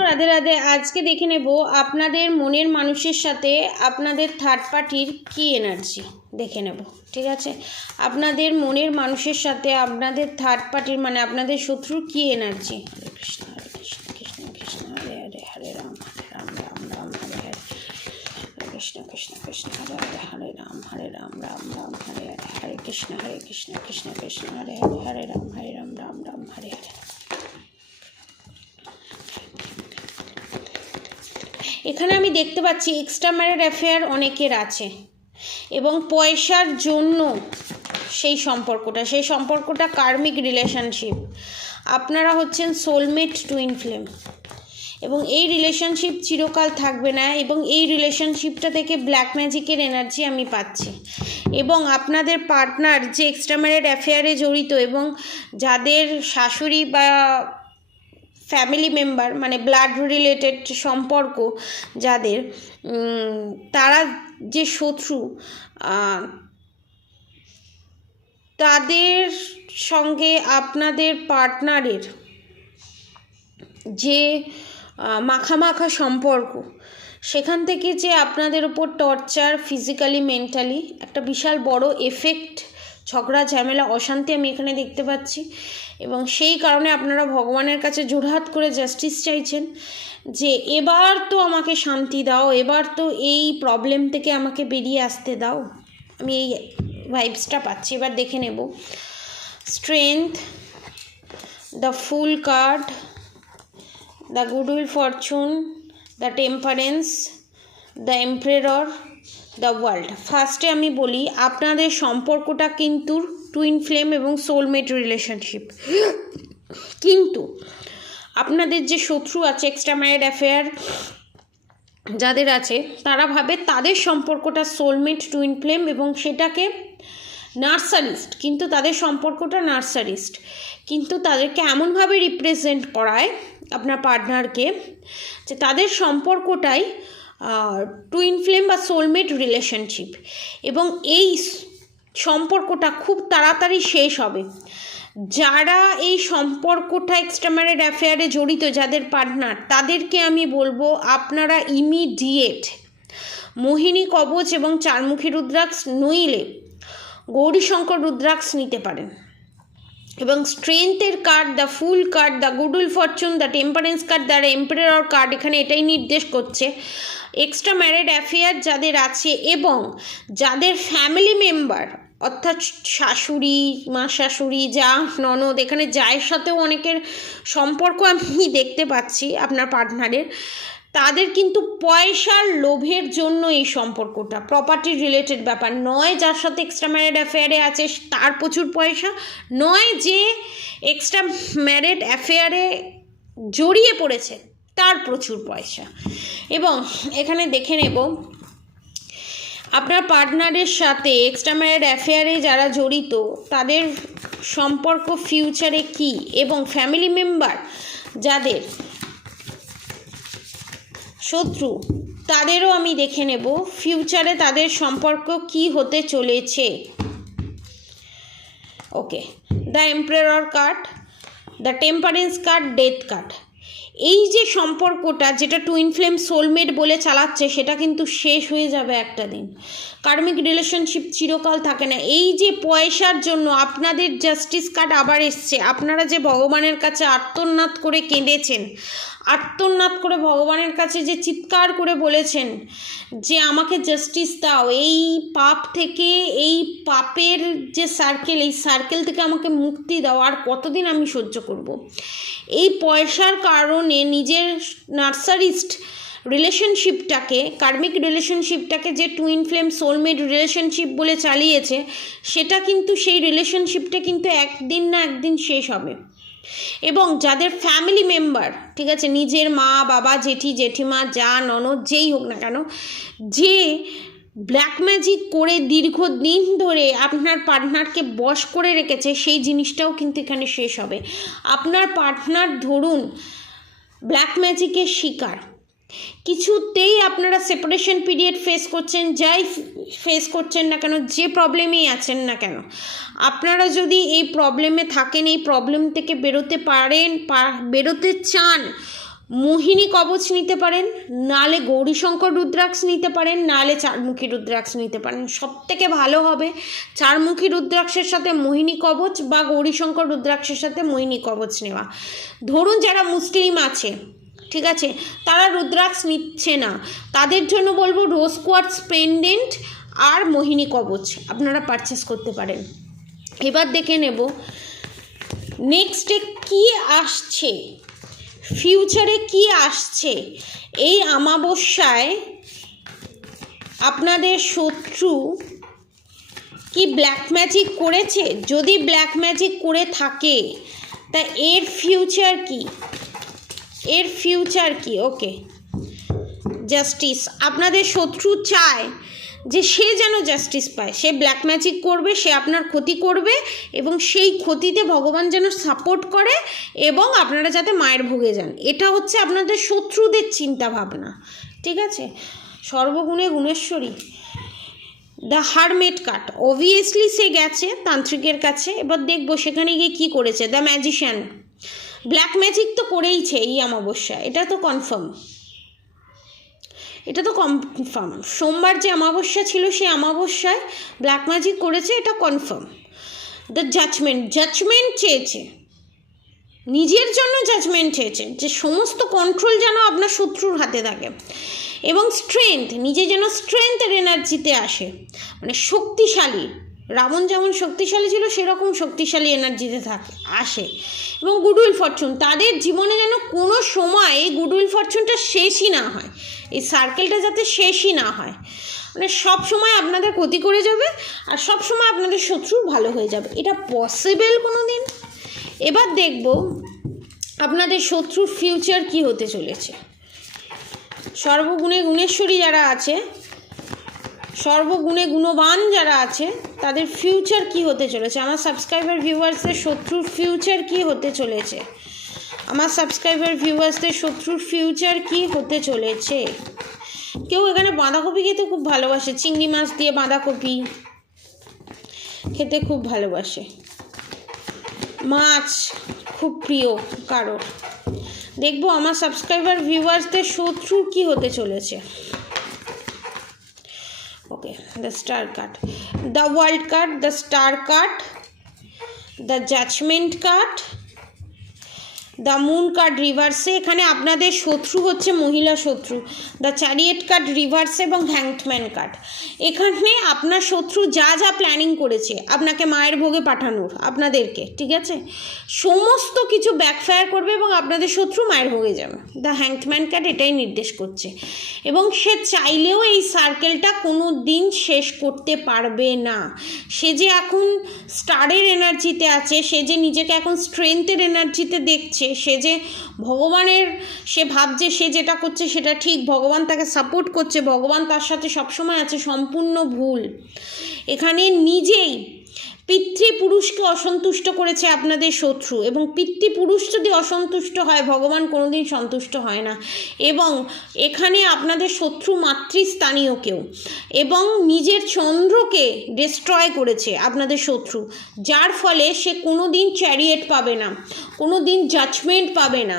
রাধে রাধে। আজকে দেখে নেব আপনাদের মনের মানুষের সাথে আপনাদের থার্ড পার্টির কী এনার্জি দেখে নেব। ঠিক আছে, আপনাদের মনের মানুষের সাথে আপনাদের থার্ড পার্টির মানে আপনাদের শত্রুর কী এনার্জি। হরে কৃষ্ণ কৃষ্ণ কৃষ্ণ হরে হরে, হরে রাম রাম রাম হরে হরে, হরে কৃষ্ণ কৃষ্ণ কৃষ্ণ হরে হরে, হরে রাম রাম রাম হরে হরে, হরে কৃষ্ণ কৃষ্ণ কৃষ্ণ হরে হরে, হরে রাম রাম হরে হরে। এখানে আমি দেখতে পাচ্ছি এক্সট্রা ম্যারিড অ্যাফেয়ার অনেকের আছে এবং পয়সার জন্য সেই সম্পর্কটা কার্মিক রিলেশনশিপ। আপনারা হচ্ছেন সোলমেট টুইন ফ্লেম এবং এই রিলেশনশিপ চিরকাল থাকবে না এবং এই রিলেশনশিপটা থেকে ব্ল্যাক ম্যাজিকের এনার্জি আমি পাচ্ছি। এবং আপনাদের পার্টনার যে এক্সট্রা ম্যারিড অ্যাফেয়ারে জড়িত এবং যাদের শাশুড়ি বা ফ্যামিলি মেম্বার মানে ব্লাড রিলেটেড সম্পর্ক যাদের, তারা যে শত্রু, তাদের সঙ্গে আপনাদের পার্টনারের যে মাখামাখা সম্পর্ক, সেখান থেকে যে আপনাদের উপর টর্চার ফিজিক্যালি মেন্টালি একটা বিশাল বড় এফেক্ট, ঝগড়া ঝামেলা অশান্তি আমি এখানে দেখতে পাচ্ছি। এবং সেই কারণে আপনারা ভগবানের কাছে জোড়হাত করে জাস্টিস চাইছেন যে এবার তো আমাকে শান্তি দাও, এবার তো এই প্রবলেম থেকে আমাকে বেরিয়ে আসতে দাও। আমি এই ভাইবসটা পাচ্ছি। এবার দেখে নেব strength, the fool card, the goodwill fortune, the temperance, the emperor, the world. ফার্স্টে আমি বলি আপনাদের সম্পর্কটা কিন্তু টুইন ফ্লেম এবং সোলমেট রিলেশনশিপ, কিন্তু আপনাদের যে শত্রু আছে এক্সট্রা ম্যারিড অ্যাফেয়ার যাদের আছে, তারা ভাবে তাদের সম্পর্কটা সোলমেট টুইন ফ্লেম এবং সেটাকে নার্সারিস্ট, কিন্তু তাদের সম্পর্কটা নার্সারিস্ট, কিন্তু তাদেরকে এমনভাবে রিপ্রেজেন্ট করায় আপনার পার্টনারকে যে তাদের সম্পর্কটাই টুইন ফ্লেম বা সোলমেট রিলেশনশিপ এবং এই সম্পর্কটা খুব তাড়াতাড়ি শেষ হবে। যারা এই সম্পর্কটা এক্সট্রা ম্যারিড অ্যাফেয়ারে জড়িত যাদের পার্টনার, তাদেরকে আমি বলবো আপনারা ইমিডিয়েট মোহিনী কবচ এবং চারমুখী রুদ্রাক্ষ নইলে গৌরীশঙ্কর রুদ্রাক্ষ নিতে পারেন। এবং স্ট্রেংথের card, the fool card, the goodwill fortune, the temperance card, the emperor card এখানে এটাই নির্দেশ করছে এক্সট্রা ম্যারিড অ্যাফেয়ার যাদের আছে এবং যাদের ফ্যামিলি মেম্বার অর্থাৎ শাশুড়ি, মা শাশুড়ি, যা ননদ, এখানে জায়ের সাথেও অনেকের সম্পর্ক আমি দেখতে পাচ্ছি আপনার পার্টনারের, তাদের কিন্তু পয়সার লোভের জন্য এই সম্পর্কটা প্রপার্টি রিলেটেড ব্যাপার নয়। যার সাথে এক্সট্রা ম্যারিড অ্যাফেয়ারে আছে তার প্রচুর পয়সা নয়, যে এক্সট্রা ম্যারিড অ্যাফেয়ারে জড়িয়ে পড়েছে তার প্রচুর পয়সা। এবং এখানে দেখে নেব আপনার পার্টনারের সাথে এক্সট্রা ম্যারিড অ্যাফেয়ারে যারা জড়িত তাদের সম্পর্ক ফিউচারে কি, এবং ফ্যামিলি মেম্বার যাদের শত্রু তাদেরও আমি দেখে নেব ফিউচারে তাদের সম্পর্ক কি হতে চলেছে। Okay, the emperor card, the temperance card, death card. এই যে সম্পর্কটা যেটা টুইন ফ্লেম সোলমেট বলে চালাচ্ছে সেটা কিন্তু শেষ হয়ে যাবে একটা দিন। কার্মিক রিলেশনশিপ চিরকাল থাকে না। এই যে পয়সার জন্য আপনাদের জাস্টিস কার্ড আবার এসছে, আপনারা যে ভগবানের কাছে আর্তনাদ করে কেঁদেছেন, আর্তনাদ করে ভগবানের কাছে যে চিৎকার করে বলেছেন যে আমাকে জাস্টিস দাও, এই পাপ থেকে, এই পাপের যে সার্কেল, এই সার্কেল থেকে আমাকে মুক্তি দাও, আর কতদিন আমি সহ্য করব। এই পয়সার কারণে নিজের নার্সারিস্ট রিলেশনশিপটাকে, কার্মিক রিলেশনশিপটাকে যে টুইন ফ্লেম সোলমেট রিলেশনশিপ বলে চালিয়েছে, সেটা কিন্তু সেই রিলেশনশিপটা কিন্তু একদিন না একদিন শেষ হবে। এবং যাদের ফ্যামিলি মেম্বার, ঠিক আছে, নিজের মা বাবা, জেঠি জেঠিমা, যা ননদ, যেই হোক না কেন, যে ব্ল্যাক ম্যাজিক করে দীর্ঘদিন ধরে আপনার পার্টনারকে বশ করে রেখেছে, সেই জিনিসটাও কিন্তু এখানে শেষ হবে। আপনার পার্টনার ধরুন ব্ল্যাক ম্যাজিকের শিকার, কিছুতেই আপনারা সেপারেশন পিরিয়ড ফেস করছেন, যাই ফেস করছেন না কেন, যে প্রবলেমেই আছেন না কেন, আপনারা যদি এই প্রবলেমে থাকেন, এই প্রবলেম থেকে বেরোতে পারেন, বেরোতে চান, মোহিনী কবচ নিতে পারেন, নালে গৌরীশঙ্কর রুদ্রাক্ষ নিতে পারেন, নালে চারমুখী রুদ্রাক্ষ নিতে পারেন। সবথেকে ভালো হবে চারমুখী রুদ্রাক্ষের সাথে মোহিনী কবচ বা গৌরীশঙ্কর রুদ্রাক্ষের সাথে মোহিনী কবচ নেওয়া। ধরুন যারা মুসলিম আছে, ঠিক আছে, তারা রুদ্রাক্ষ নিচ্ছে না, তাদের জন্য বলবো রোজ কোয়ার্টজ পেন্ডেন্ট আর মোহিনী কবচ আপনারা পারচেস করতে পারেন। এবার দেখে নেব নেক্সটে কি আসছে, ফিউচারে কি আসছে। এই অমাবস্যায় আপনাদের শত্রু কি ব্ল্যাক ম্যাজিক করেছে? যদি ব্ল্যাক ম্যাজিক করে থাকে তা এর ফিউচার কি, এর ফিউচার কি? ওকে, জাস্টিস। আপনাদের শত্রু চায় যে সে যেন জাস্টিস পায়, সে ব্ল্যাক ম্যাজিক করবে, সে আপনার ক্ষতি করবে এবং সেই ক্ষতিতে ভগবান যেন সাপোর্ট করে এবং আপনারা যাতে মায়ের ভোগে যান। এটা হচ্ছে আপনাদের শত্রুদের চিন্তা ভাবনা, ঠিক আছে। সর্বগুণে গুণেশ্বরী, দ্য হারমেট কার্ড, অবভিয়াসলি সে গেছে তান্ত্রিকের কাছে। এবার দেখবো সেখানে গিয়ে কী করেছে। দ্য ম্যাজিশিয়ান, ব্ল্যাক ম্যাজিক তো করেইছে এই অমাবস্যা, এটা তো কনফার্ম, এটা তো কনফার্ম। সোমবার যে অমাবস্যা ছিল সেই অমাবস্যায় ব্ল্যাক ম্যাজিক করেছে, এটা কনফার্ম। দ্য জাজমেন্ট, জাজমেন্ট চেয়েছে, নিজের জন্য জাজমেন্ট চেয়েছে যে সমস্ত কন্ট্রোল যেন আপনার শত্রুর হাতে থাকে। এবং স্ট্রেংথ, নিজে যেন স্ট্রেংথের এনার্জিতে আসে, মানে শক্তিশালী। রাবণ যেমন শক্তিশালী ছিল সেরকম শক্তিশালী এনার্জিতে আসে। এবং গুডউইল ফরচুন, তাদের জীবনে যেন কোনো সময় এই গুডউইল ফরচুনটা শেষই না হয়, এই সার্কেলটা যাতে শেষই না হয়, মানে সব সময় আপনাদের ক্ষতি করে যাবে আর সব সময় আপনাদের শত্রু ভালো হয়ে যাবে। এটা পসিবল কোনো দিন? এবার দেখব আপনাদের শত্রুর ফিউচার কি হতে চলেছে। সর্বগুণে গুণেশ্বরী যারা আছে, সর্বগুণে গুণবান যারা আছে, তাদের ফিউচার কি হতে চলেছে। আমার সাবস্ক্রাইবার ভিউয়ার্সদের শত্রুর ফিউচার কি হতে চলেছে, আমার সাবস্ক্রাইবার ভিউয়ার্সদের শত্রুর ফিউচার কি হতে চলেছে। কেউ এখানে বাঁধাকপি খেতে খুব ভালোবাসে, চিংড়ি মাছ দিয়ে বাঁধাকপি খেতে খুব ভালোবাসে, মাছ খুব প্রিয় কারোর। দেখবো আমার সাবস্ক্রাইবার ভিউয়ার্সদের শত্রুর কি হতে চলেছে। Okay, the star card, the world card, the star card, the judgement card, the moon card রিভার্সে। এখানে আপনাদের শত্রু হচ্ছে মহিলা শত্রু। দ্য চ্যারিয়েট কার্ড রিভার্সে এবং হ্যাংডম্যান কার্ড। এখানে আপনার শত্রু যা যা প্ল্যানিং করেছে আপনাকে মায়ের ভোগে পাঠানোর, আপনাদেরকে, ঠিক আছে, সমস্ত কিছু ব্যাকফায়ার করবে এবং আপনাদের শত্রু মায়ের ভোগে যাবে। দ্য হ্যাংডম্যান কার্ড এটাই নির্দেশ করছে। এবং সে চাইলেও এই সার্কেলটা কোনো দিন শেষ করতে পারবে না। সে যে এখন স্টারের এনার্জিতে আছে, সে যে নিজেকে এখন স্ট্রেংথের এনার্জিতে দেখছে, সে যে ভগবানের, সে ভাবছে সে যেটা করছে সেটা ঠিক, ভগবান তাকে সাপোর্ট করছে, ভগবান তার সাথে সবসময় আছে, সম্পূর্ণ ভুল। এখানে নিজেই পিতৃপুরুষকে অসন্তুষ্ট করেছে আপনাদের শত্রু, এবং পিতৃপুরুষ যদি অসন্তুষ্ট হয় ভগবান কোনোদিন সন্তুষ্ট হয় না। এবং এখানে আপনাদের শত্রু মাতৃস্থানীয় কেউ, এবং নিজের চন্দ্রকে ডিস্ট্রয় করেছে আপনাদের শত্রু, যার ফলে সে কোনোদিন চ্যারিয়েট পাবে না, কোনোদিন জাজমেন্ট পাবে না,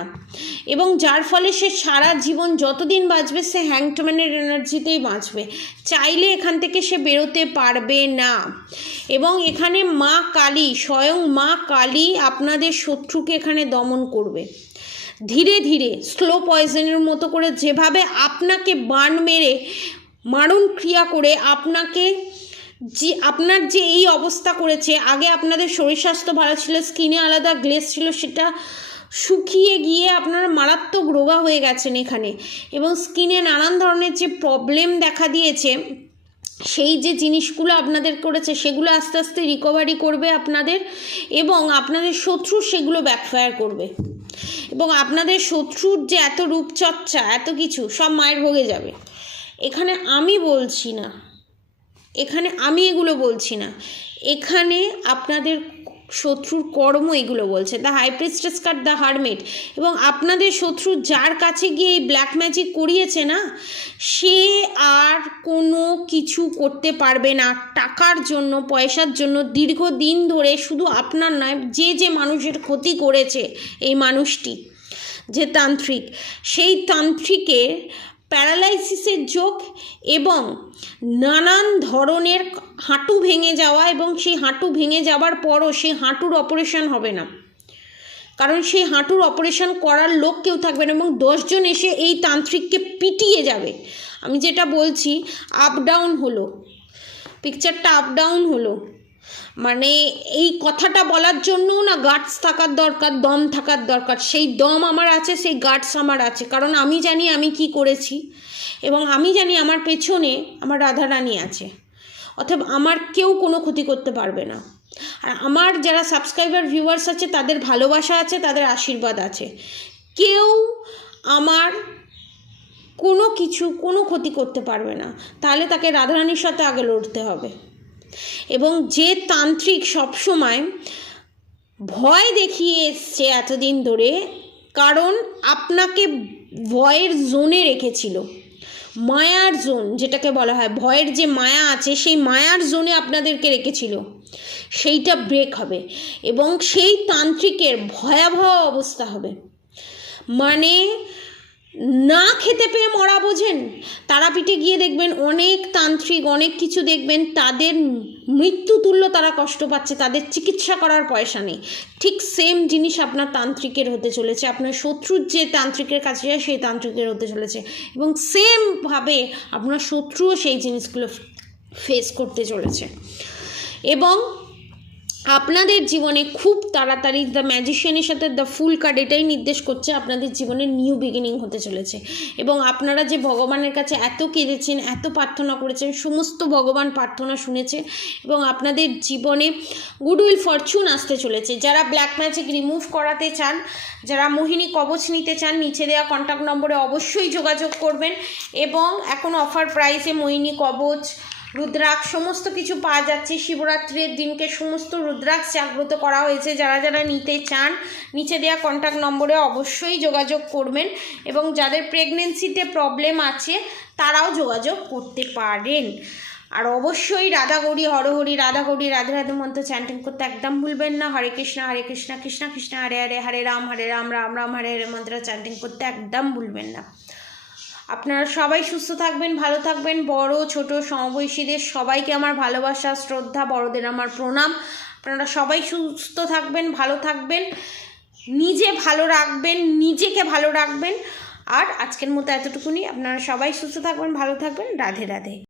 এবং যার ফলে সে সারা জীবন যতদিন বাঁচবে সে হ্যাংডম্যানের এনার্জিতেই বাঁচবে, চাইলে এখান থেকে সে বেরোতে পারবে না। এবং এখানে মা কালী, স্বয়ং মা কালী আপনাদের শত্রুকে এখানে দমন করবে ধীরে ধীরে, স্লো পয়জনের মতো করে, যেভাবে আপনাকে বাণ মেরে মারণ ক্রিয়া করে আপনাকে যে আপনার যে এই অবস্থা করেছে। আগে আপনাদের শরীর স্বাস্থ্য ভালো ছিল, স্কিনে আলাদা গ্লেজ ছিল, সেটা শুকিয়ে গিয়ে আপনারা মারাত্মক রোগা হয়ে গেছেন এখানে, এবং স্কিনে নানান ধরনের যে প্রবলেম দেখা দিয়েছে, সেই যে জিনিসগুলো আপনাদের করেছে সেগুলো আস্তে আস্তে রিকভারি করবে আপনাদের, এবং আপনাদের শত্রু সেগুলো ব্যাকফায়ার করবে, এবং আপনাদের শত্রুর যে এত রূপচর্চা এত কিছু সব মায়ের ভোগে যাবে। এখানে আমি বলছি না, এখানে আমি এগুলো বলছি না, এখানে আপনাদের শত্রুর কর্ম এগুলো বলছে। The high priestess card, the hermit. এবং আপনাদের শত্রু যার কাছে গিয়ে এই ব্ল্যাক ম্যাজিক করিয়েছে না, সে আর কোনো কিছু করতে পারবে না টাকার জন্য, পয়সার জন্য। দীর্ঘদিন ধরে শুধু আপনার নয়, যে যে মানুষের ক্ষতি করেছে এই মানুষটি, যে তান্ত্রিক, সেই তান্ত্রিকের প্যারালাইসিসের যোগ এবং নানান ধরনের হাঁটু ভেঙে যাওয়া, এবং সেই হাঁটু ভেঙে যাওয়ার পরও সেই হাঁটুর অপারেশন হবে না, কারণ সেই হাঁটুর অপারেশন করার লোক কেউ থাকবে না, এবং 10 জন এসে এই তান্ত্রিককে পিটিয়ে যাবে। আমি যেটা বলছি আপ ডাউন হলো, পিকচারটা আপ ডাউন হলো, মানে এই কথাটা বলার জন্যও না গাটস থাকার দরকার, দম থাকার দরকার। সেই দম আমার আছে, সেই গাটস আমার আছে, কারণ আমি জানি আমি কি করেছি, এবং আমি জানি আমার পেছনে আমার রাধারানী আছে, অতএব আমার কেউ কোনো ক্ষতি করতে পারবে না। আর আমার যারা সাবস্ক্রাইবার ভিউয়ার্স আছে তাদের ভালোবাসা আছে, তাদের আশীর্বাদ আছে, কেউ আমার কোনো ক্ষতি করতে পারবে না। তাহলে তাকে রাধারানীর সাথে আগে লড়তে হবে। এবং যে তান্ত্রিক সবসময় ভয় দেখিয়ে এসছে এতদিন ধরে, কারণ আপনাকে ভয়ের জোনে রেখেছিল, মায়ার জোন যেটাকে বলা হয়, ভয়ের যে মায়া আছে সেই মায়ার জোনে আপনাদেরকে রেখেছিল, সেইটা ব্রেক হবে এবং সেই তান্ত্রিকের ভয়াবহ অবস্থা হবে। মানে না খেতে পেয়ে মরা বোঝেন, তারাপীঠে গিয়ে দেখবেন অনেক তান্ত্রিক অনেক কিছু দেখবেন তাদের মৃত্যুতুল্য তারা কষ্ট পাচ্ছে, তাদের চিকিৎসা করার পয়সা নেই। ঠিক সেম জিনিস আপনার তান্ত্রিকের হতে চলেছে, আপনার শত্রুর যে তান্ত্রিকের কাছে যায় সেই তান্ত্রিকের হতে চলেছে, এবং সেমভাবে আপনার শত্রুও সেই জিনিসগুলো ফেস করতে চলেছে। এবং আপনাদের জীবনে খুব তাড়াতাড়ি দ্য ম্যাজিশিয়ানের সাথে দ্য ফুল কার্ড এটাই নির্দেশ করছে আপনাদের জীবনে নিউ বিগিনিং হতে চলেছে। এবং আপনারা যে ভগবানের কাছে এত কেঁদেছেন, এত প্রার্থনা করেছেন, সমস্ত ভগবান প্রার্থনা শুনেছে এবং আপনাদের জীবনে গুডউইল ফরচুন আসতে চলেছে। যারা ব্ল্যাক ম্যাজিক রিমুভ করাতে চান, যারা মোহিনী কবচ নিতে চান, নিচে দেওয়া কন্ট্যাক্ট নম্বরে অবশ্যই যোগাযোগ করবেন। এবং এখন অফার প্রাইসে মোহিনী কবচ, রুদ্রাক্ষ সমস্ত কিছু পাওয়া যাচ্ছে। শিবরাত্রির দিনকে সমস্ত রুদ্রাক্ষ জাগ্রত করা হয়েছে। যারা যারা নিতে চান নিচে দেওয়া কন্ট্যাক্ট নম্বরে অবশ্যই যোগাযোগ করবেন। এবং যাদের প্রেগনেন্সিতে প্রবলেম আছে তারাও যোগাযোগ করতে পারেন। আর অবশ্যই রাধা গৌরী হরহরি, রাধা গৌরী রাধে রাধে মন্ত্র চ্যান্টিং করতে একদম ভুলবেন না। হরে কৃষ্ণ কৃষ্ণ কৃষ্ণ হরে হরে, হরে রাম রাম রাম হরে হরে মন্ত্র চ্যান্টিং করতে একদম ভুলবেন না। আপনারা সবাই সুস্থ থাকবেন, ভালো থাকবেন। বড় ছোট সমবয়সীদের সবাইকে আমার ভালোবাসা, শ্রদ্ধা, বড়দের আমার প্রণাম। আপনারা সবাই সুস্থ থাকবেন, ভালো থাকবেন, নিজে ভালো রাখবেন, নিজেকে ভালো রাখবেন। আর আজকের মতো এতটুকুনি। আপনারা সবাই সুস্থ থাকবেন, ভালো থাকবেন। রাধে রাধে।